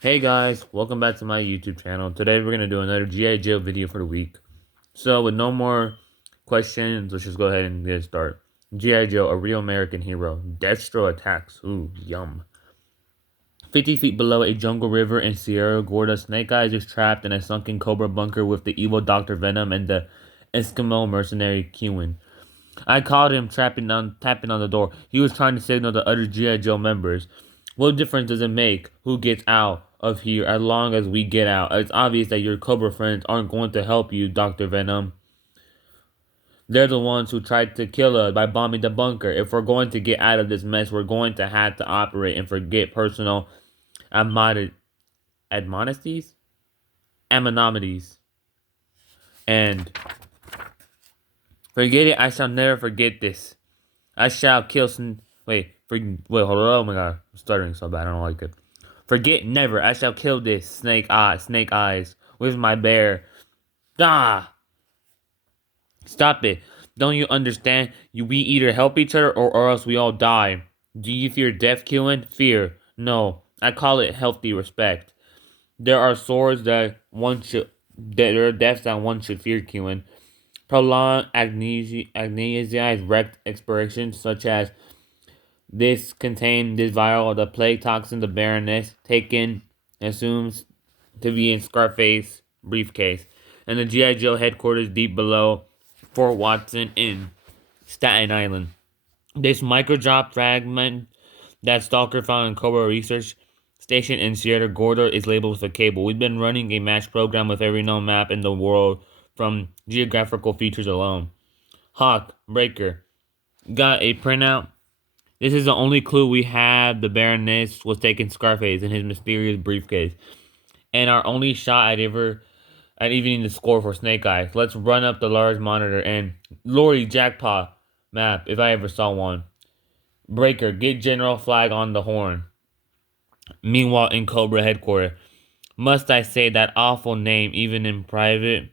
Hey guys, welcome back to my YouTube channel. Today we're going to do another G.I Joe video for the week. So with no more questions, let's just go ahead and get started. G.I Joe, a real American hero. Destro attacks. Ooh, yum. 50 feet below a jungle river in Sierra Gorda, Snake Eyes is trapped in a sunken Cobra bunker with the evil Dr. Venom and the Eskimo mercenary Kewin. I called him tapping on the door. He was trying to signal the other G.I. Joe members. What difference does it make who gets out of here as long as we get out? It's obvious that your Cobra friends aren't going to help you, Dr. Venom. They're the ones who tried to kill us by bombing the bunker. If we're going to get out of this mess, we're going to have to operate and forget personal admonities? Ammonamities. And forget it, I shall never forget this. I shall kill some. Hold on. Oh my god. I'm stuttering so bad. I don't like it. Forget never. I shall kill this snake eyes with my bear. Ah! Stop it. Don't you understand? We either help each other or else we all die. Do you fear death, Kewin? Fear. No. I call it healthy respect. There are swords there are deaths that one should fear, Kewin. Prolonged agnesia is wrecked expiration, such as this contained this vial of the plague toxin the Baroness taken assumes to be in Scarface briefcase, and the G.I. Joe headquarters deep below Fort Watson in Staten Island. This microdrop fragment that Stalker found in Cobra Research Station in Sierra Gorda is labeled with a cable. We've been running a match program with every known map in the world from geographical features alone. Hawk, Breaker, got a printout. This is the only clue we have. The Baroness was taking Scarface in his mysterious briefcase, and our only shot at evening the score for Snake Eyes. Let's run up the large monitor and Lorry jackpot map if I ever saw one. Breaker, get General Flag on the horn. Meanwhile, in Cobra headquarters, must I say that awful name even in private?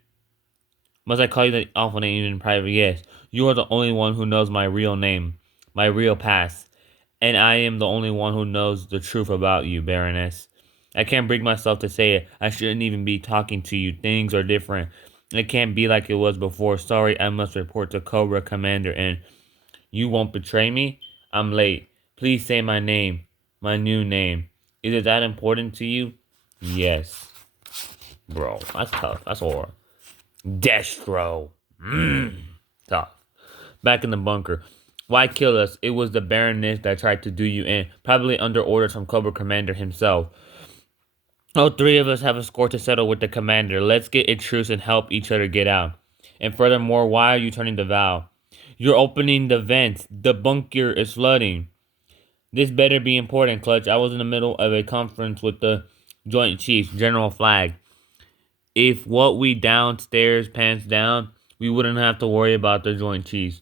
Must I call you that awful name even in private? Yes. You are the only one who knows my real name, my real past. And I am the only one who knows the truth about you, Baroness. I can't bring myself to say it. I shouldn't even be talking to you. Things are different. It can't be like it was before. Sorry, I must report to Cobra Commander and you won't betray me? I'm late. Please say my name. My new name. Is it that important to you? Yes. Bro, that's tough. That's horror. Destro. Tough. Back in the bunker. Why kill us? It was the Baroness that tried to do you in, probably under orders from Cobra Commander himself. All three of us have a score to settle with the Commander. Let's get a truce and help each other get out. And furthermore, why are you turning the valve? You're opening the vents. The bunker is flooding. This better be important, Clutch. I was in the middle of a conference with the Joint Chiefs, General Flag. If what we downstairs pants down, we wouldn't have to worry about the Joint Chiefs.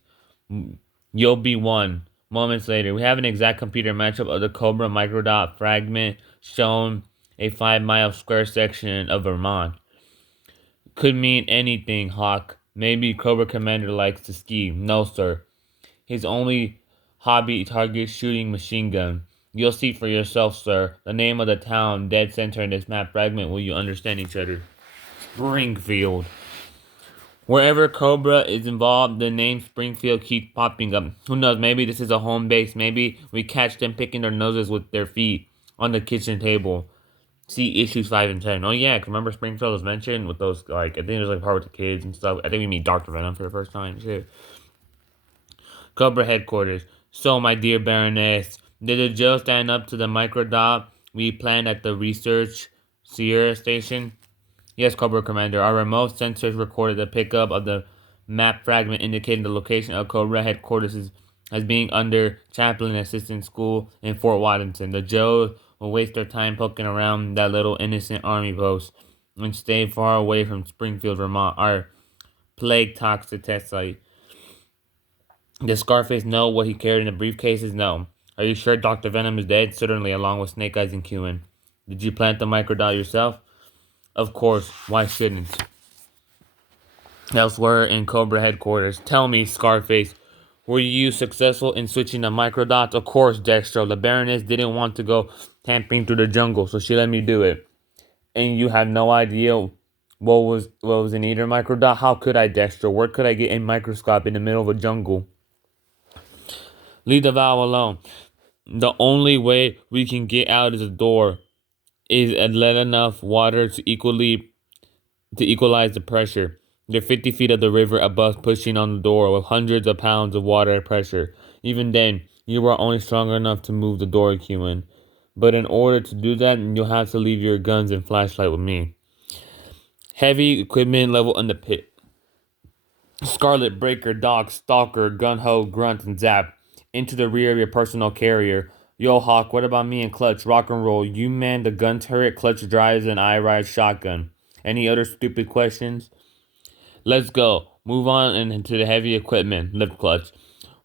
You'll be one. Moments later, we have an exact computer matchup of the Cobra microdot fragment shown a 5-mile square section of Vermont. Could mean anything, Hawk. Maybe Cobra Commander likes to ski. No, sir. His only hobby target shooting machine gun. You'll see for yourself, sir. The name of the town dead center in this map fragment. Will you understand each other? Springfield. Wherever Cobra is involved, the name Springfield keeps popping up. Who knows? Maybe this is a home base. Maybe we catch them picking their noses with their feet on the kitchen table. See issues 5 and 10. Oh yeah, 'cause remember Springfield was mentioned with those I think there's like part with the kids and stuff. I think we meet Dr. Venom for the first time too. Cobra headquarters. So, my dear Baroness, did the Joe stand up to the microdot we planned at the research Sierra station? Yes, Cobra Commander. Our remote sensors recorded the pickup of the map fragment indicating the location of Cobra headquarters as being under chaplain assistant school in Fort Watson. The Joes will waste their time poking around that little innocent army post and stay far away from Springfield, Vermont, our plague toxic test site. Does Scarface know what he carried in the briefcases? No. Are you sure Dr. Venom is dead? Certainly, along with Snake Eyes and Cumin. Did you plant the microdot yourself? Of course. Why shouldn't? Elsewhere in Cobra headquarters. Tell me, Scarface, Were you successful in switching the microdots? Of course, Dextro. The Baroness didn't want to go camping through the jungle, so she let me do it. And you have no idea what was in either microdot? How could I, Dextro? Where could I get a microscope in the middle of a jungle? Leave the valve alone. The only way we can get out of the door is let enough water to equalize the pressure. They're 50 feet of the river above, pushing on the door with hundreds of pounds of water pressure. Even then, you are only strong enough to move the door, human. But in order to do that, you'll have to leave your guns and flashlight with me. Heavy equipment level in the pit. Scarlet, Breaker, Dog, Stalker, Gun-Ho, Grunt, and Zap. Into the rear of your personal carrier. Yo, Hawk, what about me and Clutch? Rock and roll. You man the gun turret, Clutch drives, and I ride shotgun. Any other stupid questions? Let's go. Move on into the heavy equipment. Lift Clutch.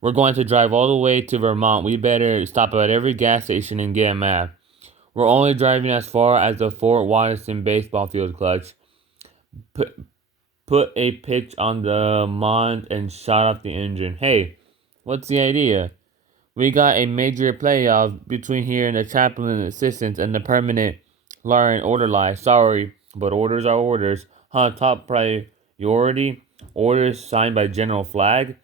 We're going to drive all the way to Vermont. We better stop at every gas station and get a map. We're only driving as far as the Fort Watson baseball field, Clutch. Put a pitch on the Mont and shut off the engine. Hey, what's the idea? We got a major playoff between here and the chaplain assistants and the permanent law and order lie. Sorry, but orders are orders. Huh, top priority? Orders signed by General Flag?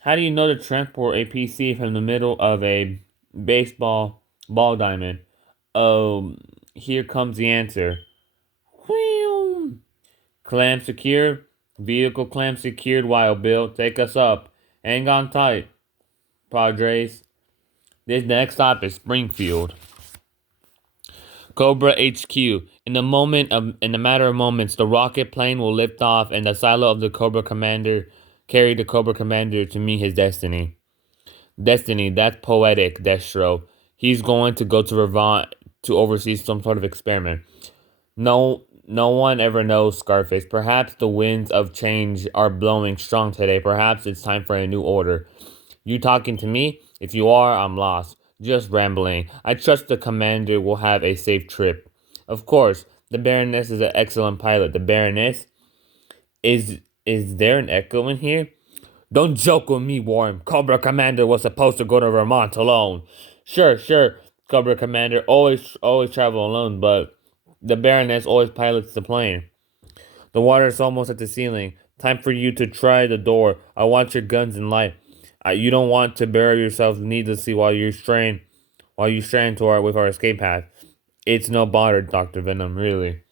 How do you know to transport a PC from the middle of a baseball ball diamond? Oh, here comes the answer. Whew. Clamp secured. Vehicle clamp secured, Wild Bill. Take us up. Hang on tight, Padres. This next stop is Springfield. Cobra HQ. In a matter of moments, the rocket plane will lift off, and the silo of the Cobra Commander carry the Cobra Commander to meet his destiny. Destiny, that's poetic, Destro. He's going to go to Vermont to oversee some sort of experiment. No one ever knows, Scarface. Perhaps the winds of change are blowing strong today. Perhaps it's time for a new order. You talking to me? If you are, I'm lost. Just rambling. I trust the commander will have a safe trip. Of course, the Baroness is an excellent pilot. The Baroness? Is there an echo in here? Don't joke with me, Warren. Cobra Commander was supposed to go to Vermont alone. Sure. Cobra Commander always travel alone, but the Baroness always pilots the plane. The water is almost at the ceiling. Time for you to try the door. I want your guns and light. You don't want to bury yourself needlessly while you strain to our escape path. It's no bother, Dr. Venom, really.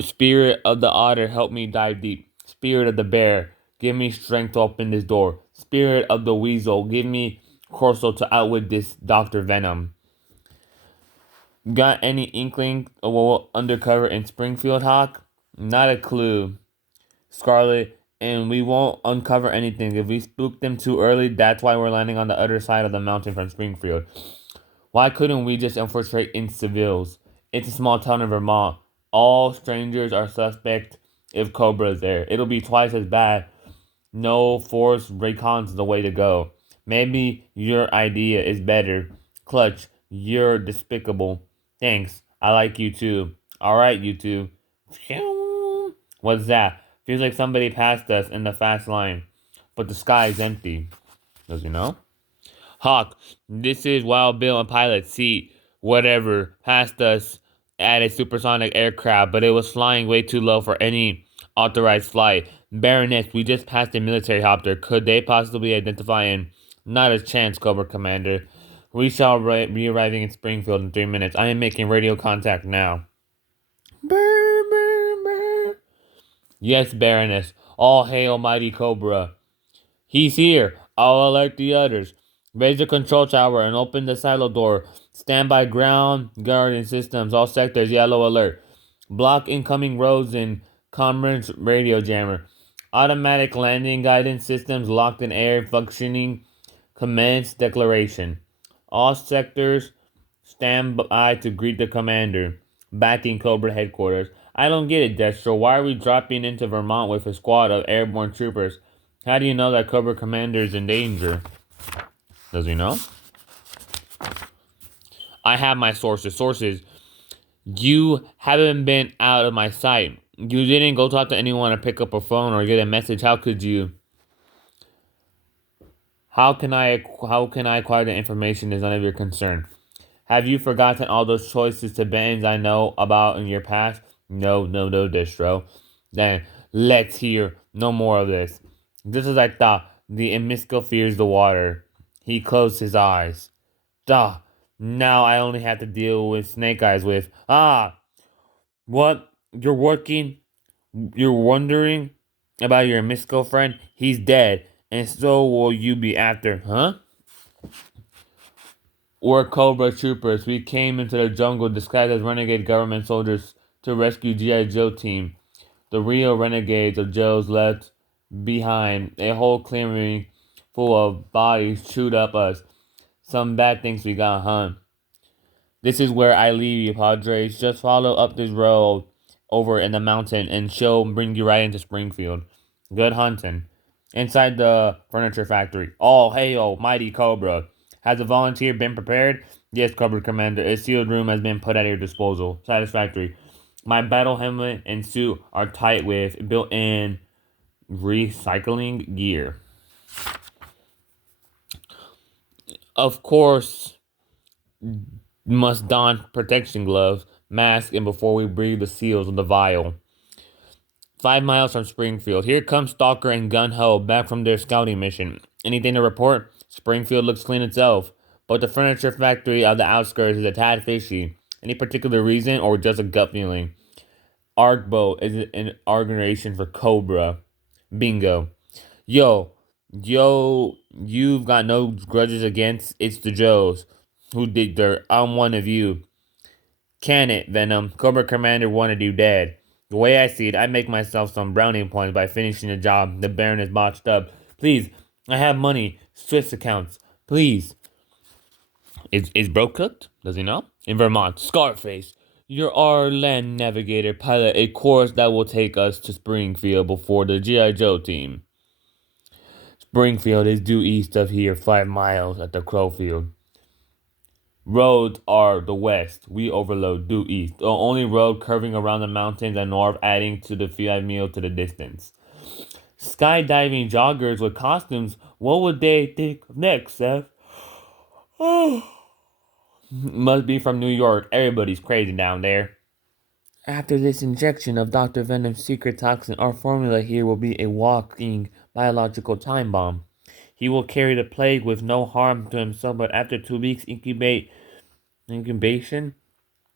Spirit of the otter, help me dive deep. Spirit of the bear, give me strength to open this door. Spirit of the weasel, give me Corso to outwit this Dr. Venom. Got any inkling of what will undercover in Springfield, Hawk? Not a clue, Scarlet, and we won't uncover anything. If we spook them too early, that's why we're landing on the other side of the mountain from Springfield. Why couldn't we just infiltrate in civils? It's a small town in Vermont. All strangers are suspect if Cobra is there. It'll be twice as bad. No force recon's the way to go. Maybe your idea is better. Clutch, you're despicable. Thanks. I like you too. Alright, you two. What's that? Feels like somebody passed us in the fast line. But the sky is empty. Does he know? Hawk, this is Wild Bill and pilot seat. Whatever. Passed us at a supersonic aircraft, but it was flying way too low for any authorized flight. Baroness, we just passed a military copter. Could they possibly identify him? Not a chance, Cobra Commander. We shall be arriving in Springfield in 3 minutes. I am making radio contact now. Brr, brr, brr. Yes, Baroness. All hail mighty Cobra. He's here. I'll alert the others. Raise the control tower and open the silo door. Stand by ground guarding systems. All sectors yellow alert. Block incoming roads in Commerce radio jammer. Automatic landing guidance systems locked in air functioning. Commence declaration. All sectors stand by to greet the commander. Backing Cobra headquarters. I don't get it, Destro. Why are we dropping into Vermont with a squad of airborne troopers? How do you know that Cobra Commander is in danger? Does he know? I have my sources. You haven't been out of my sight. You didn't go talk to anyone or pick up a phone or get a message. How could you? How can I acquire the information is none of your concern. Have you forgotten all those choices to bands I know about in your past? No, no, no, distro. Then let's hear no more of this. Just as I thought, the Emisco fears the water. He closed his eyes. Duh. Now I only have to deal with Snake Eyes with. Ah, what? You're wondering about your Emisco friend? He's dead, and so will you be after, huh? We're Cobra Troopers. We came into the jungle disguised as renegade government soldiers to rescue G.I Joe team. The real renegades of Joe's left behind a whole clearing full of bodies chewed up us. Some bad things we got, huh? This is where I leave you, Padres. Just follow up this road over in the mountain and she'll bring you right into Springfield. Good hunting. Inside the furniture factory. All hail, mighty Cobra. Has a volunteer been prepared? Yes, Cobra Commander. A sealed room has been put at your disposal. Satisfactory. My battle helmet and suit are tight with built-in recycling gear. Of course, must don protection gloves, mask, and before we breathe the seals of the vial. 5 miles from Springfield. Here comes Stalker and Gun Ho back from their scouting mission. Anything to report? Springfield looks clean itself, but the furniture factory of the outskirts is a tad fishy. Any particular reason or just a gut feeling? Arcboat is an organization for Cobra. Bingo. Yo, you've got no grudges against. It's the Joes who did dirt. I'm one of you. Can it, Venom? Cobra Commander wanted you dead. The way I see it, I make myself some brownie points by finishing the job the Baron has botched up. Please, I have money. Swiss accounts. Please. Is Bro cooked? Does he know? In Vermont, Scarface. You're our land navigator. Pilot a course that will take us to Springfield before the G.I Joe team. Springfield is due east of here, 5 miles at the Crowfield. Roads are the west. We overload due east. The only road curving around the mountains and north, adding to the 5 mile to the distance. Skydiving joggers with costumes. What would they think of next, Seth? Oh, must be from New York. Everybody's crazy down there. After this injection of Dr. Venom's secret toxin, our formula here will be a walking biological time bomb. He will carry the plague with no harm to himself, but after 2 weeks incubation,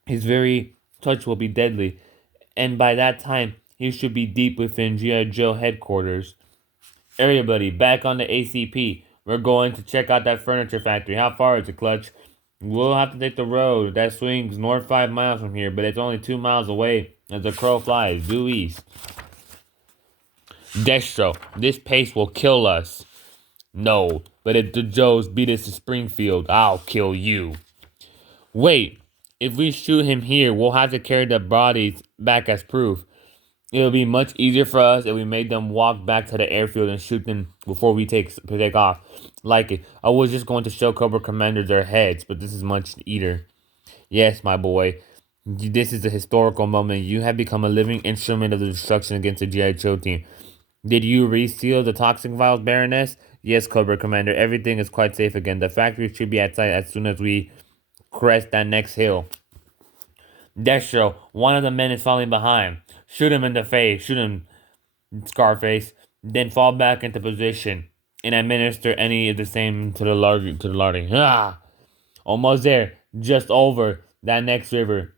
his very touch will be deadly. And by that time, he should be deep within G.I. Joe headquarters. Everybody, back on the ACP. We're going to check out that furniture factory. How far is it, Clutch? We'll have to take the road that swings north 5 miles from here, but it's only 2 miles away as the crow flies due east. Destro, this pace will kill us. No, but if the Joes beat us to Springfield, I'll kill you. Wait, if we shoot him here, we'll have to carry the bodies back as proof. It'll be much easier for us if we made them walk back to the airfield and shoot them before we take off. Like it. I was just going to show Cobra Commanders their heads, but this is much easier. Yes, my boy. This is a historical moment. You have become a living instrument of the destruction against the G.I. Joe team. Did you reseal the toxic vials, Baroness? Yes, Cobra Commander. Everything is quite safe again. The factory should be at sight as soon as we crest that next hill. Destro, one of the men is falling behind. Shoot him in the face. Shoot him, Scarface. Then fall back into position and administer any of the same to the lardy. Ah! Almost there. Just over that next river.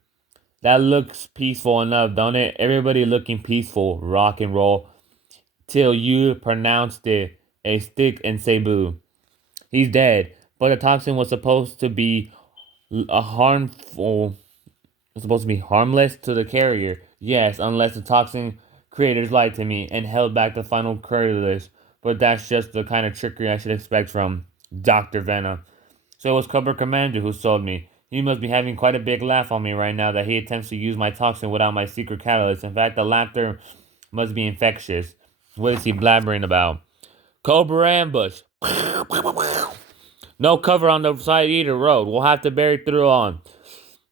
That looks peaceful enough, don't it? Everybody looking peaceful. Rock and roll. Till you pronounced it a stick and say boo. He's dead. But the toxin was supposed to be harmful. Was supposed to be harmless to the carrier. Yes, unless the toxin creators lied to me and held back the final couriers. But that's just the kind of trickery I should expect from Dr. Venom. So it was Cobra Commander who sold me. He must be having quite a big laugh on me right now that he attempts to use my toxin without my secret catalyst. In fact, the laughter must be infectious. What is he blabbering about? Cobra ambush. No cover on the side either road. We'll have to bury through on.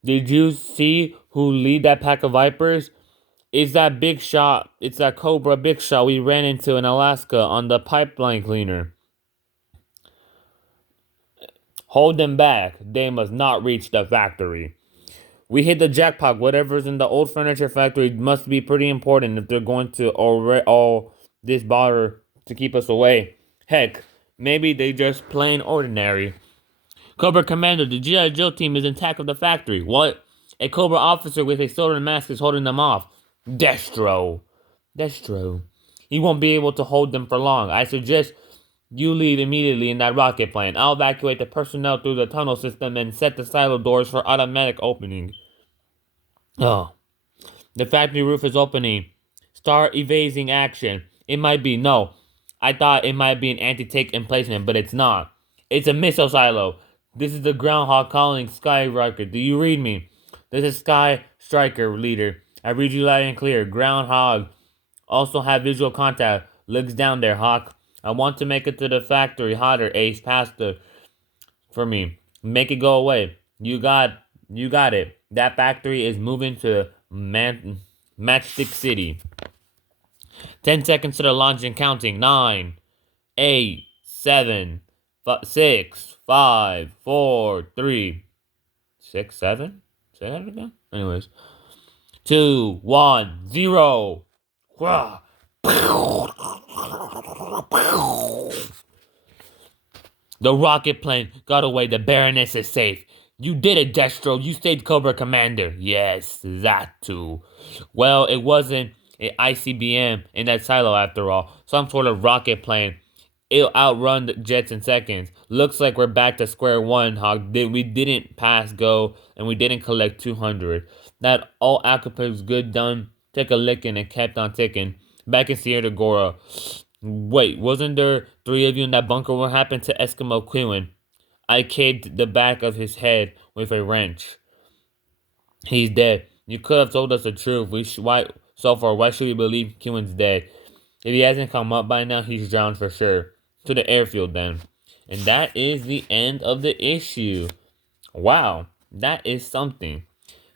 Did you see who lead that pack of vipers? It's that big shot. It's that Cobra big shot we ran into in Alaska on the pipeline cleaner. Hold them back. They must not reach the factory. We hit the jackpot. Whatever's in the old furniture factory must be pretty important if they're going to all this bother to keep us away. Heck, maybe they just plain ordinary. Cobra Commander, the G.I Joe team is intact of the factory. What? A Cobra officer with a soldering mask is holding them off. Destro. Destro. He won't be able to hold them for long. I suggest you leave immediately in that rocket plane. I'll evacuate the personnel through the tunnel system and set the silo doors for automatic opening. Oh, the factory roof is opening. Start evading action. It might be. No. I thought it might be an anti-tank emplacement, but it's not. It's a missile silo. This is the Groundhog calling Skyrocker. Do you read me? This is Sky Striker, leader. I read you loud and clear. Groundhog. Also have visual contact. Looks down there, Hawk. I want to make it to the factory hotter, Ace. Pasta for me. Make it go away. You got it. That factory is moving to Matchstick City. 10 seconds to the launch and counting. 9, 8, 7, 6, 5, 4, 3, 6, 7? Say that again? Anyways. 2, 1, 0. The rocket plane got away. The Baroness is safe. You did it, Destro. You saved Cobra Commander. Yes, that too. Well, it wasn't an ICBM in that silo after all. Some sort of rocket plane. It'll outrun the jets in seconds. Looks like we're back to square one, Hog. We didn't pass go, and we didn't collect 200. That all was good done. Took a licking and kept on ticking. Back in Sierra Gorda. Wait, wasn't there 3 of you in that bunker? What happened to Eskimo Quinlan? I caved the back of his head with a wrench. He's dead. You could have told us the truth. Why should we believe Quinlan's dead? If he hasn't come up by now, he's drowned for sure. To the airfield then. And that is the end of the issue. Wow, that is something.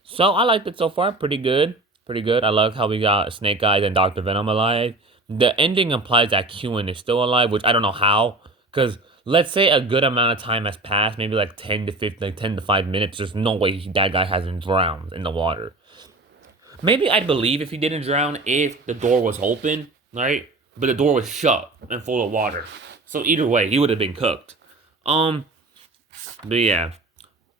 So I liked it so far. Pretty good. Pretty good. I love how we got Snake Eyes and Dr. Venom alive. The ending implies that Qin is still alive, which I don't know how. Because let's say a good amount of time has passed, maybe like 10 to 15, like 10 to 5 minutes. There's no way that guy hasn't drowned in the water. Maybe I'd believe if he didn't drown if the door was open, right? But the door was shut and full of water. So either way, he would have been cooked. But yeah.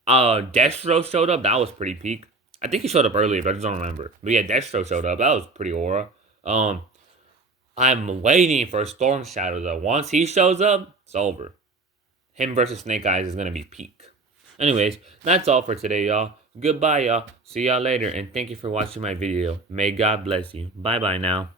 Destro showed up. That was pretty peak. I think he showed up earlier, but I just don't remember. But yeah, Destro showed up. That was pretty aura. I'm waiting for Storm Shadow though. Once he shows up, it's over. Him versus Snake Eyes is gonna be peak. Anyways, that's all for today, y'all. Goodbye, y'all. See y'all later, and thank you for watching my video. May God bless you. Bye-bye now.